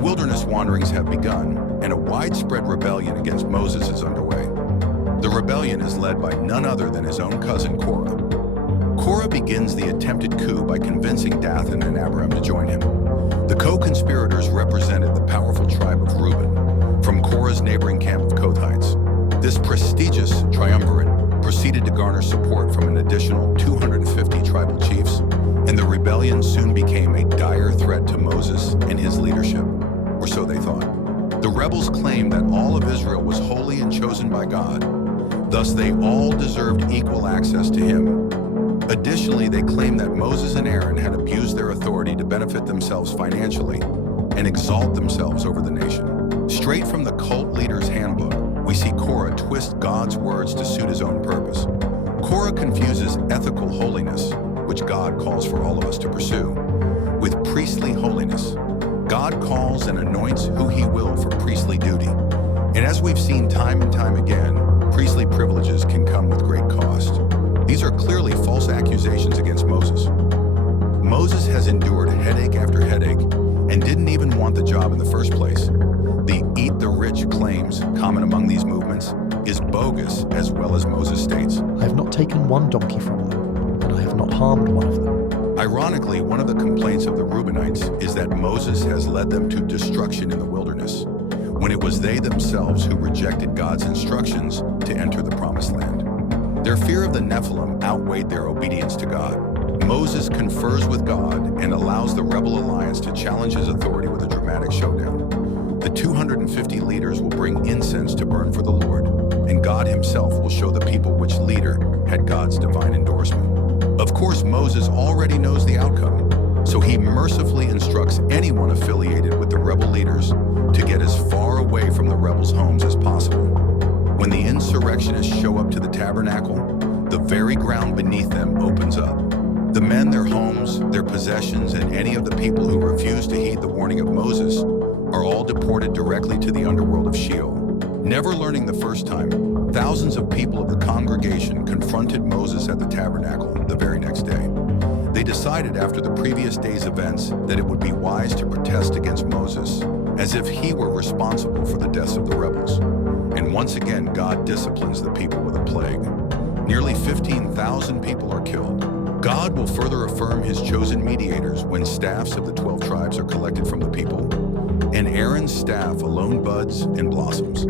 wilderness wanderings have begun, and a widespread rebellion against Moses is underway. The rebellion is led by none other than his own cousin Korah. Korah begins the attempted coup by convincing Dathan and Abiram to join him. The co-conspirators represented the powerful tribe of Reuben from Korah's neighboring camp of Koathites. This prestigious triumvirate proceeded to garner support from an additional 250 tribal chiefs, and the rebellion soon became a dire threat to Moses and his leadership, or so they thought. The rebels claimed that all of Israel was holy and chosen by God, thus they all deserved equal access to him. Additionally, they claimed that Moses and Aaron had abused their authority to benefit themselves financially and exalt themselves over the nation. Straight from the cult leader's handbook, we see Korah twist God's words to suit his own purpose. Korah confuses ethical holiness, which God calls for all of us to pursue, with priestly holiness. God calls and anoints who he will for priestly duty. And as we've seen time and time again, priestly privileges can come with great cost. These are clearly false accusations against Moses. Moses has endured headache after headache and didn't even want the job in the first place. The eat the rich claims common among these movements is bogus, as well as Moses states, I have not taken one donkey from them, and I have not harmed one of them. Ironically, one of the complaints of the Reubenites is that Moses has led them to destruction in the wilderness, when it was they themselves who rejected God's instructions to enter the promised land. Their fear of the Nephilim outweighed their obedience to God. Moses confers with God and allows the rebel alliance to challenge his authority with a dramatic showdown. The 250 leaders will bring incense to burn for the Lord, and God himself will show the people which leader had God's divine endorsement. Of course, Moses already knows the outcome, so he mercifully instructs anyone affiliated with the rebel leaders to get as far away from the rebels' homes as possible. When the insurrectionists show up to the tabernacle, the very ground beneath them opens up. The men, their homes, their possessions, and any of the people who refuse to heed the warning of Moses are all deported directly to the underworld of Sheol. Never learning the first time, thousands of people of the congregation confronted Moses at the tabernacle the very next day. They decided after the previous day's events that it would be wise to protest against Moses, as if he were responsible for the deaths of the rebels. And once again, God disciplines the people with a plague. Nearly 15,000 people are killed. God will further affirm his chosen mediators when staffs of the 12 tribes are collected from the people, and Aaron's staff alone buds and blossoms.